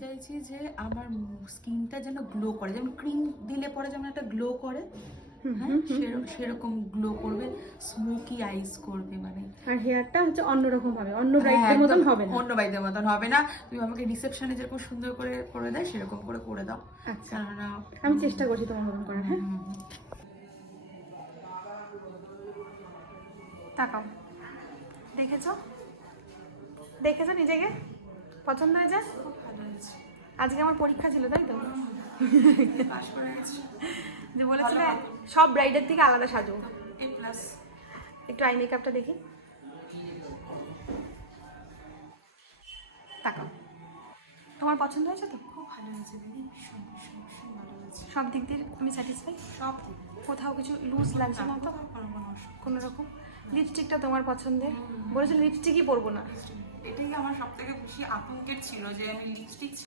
চাইছি যে আমার স্কিনটা যেন গ্লো করে, যেমন ক্রিম দিলে পরে যেমন একটা গ্লো করে, হ্যাঁ সেরকম গ্লো করবে, স্মোকি আইস করবে মানে। আর হেয়ারটা হচ্ছে অন্যরকম হবে, অন্য ব্রাইডদের মতন হবে না। অন্য ব্রাইডদের মতন হবে না। তুমি আমাকে রিসেপশনে যেরকম সুন্দর করে করে দেয় সেরকম করে দাও। আচ্ছা, কেননা আমি চেষ্টা করছি তোমার মতন করে। হ্যাঁ, তাকাও, দেখেছো দেখেছো নিজেকে? পছন্দ হয়েছে? খুব ভালো হয়েছে। আজকে আমার পরীক্ষা ছিল, তাই তো? পাস করে গেছি। যে বলেছিলে সব ব্রাইডের থেকে আলাদা সাজো। A+। একটু আই মেকআপটা দেখি, তাকাও। তোমার পছন্দ হয়েছে তো? খুব ভালো হয়েছে দিদি, ভীষণ ভীষণ ভীষণ ভালো হয়েছে। সব দিক দিয়ে তুমি স্যাটিসফাই? সব কোথাও কিছু লুজ লাগছে না তো কোনো রকম? লিপস্টিকটা তোমার পছন্দের, বলেছিল লিপস্টিকই পরবো না। এটাই আমার সব থেকে বেশি আতঙ্কের ছিল যে আমি লিপস্টিক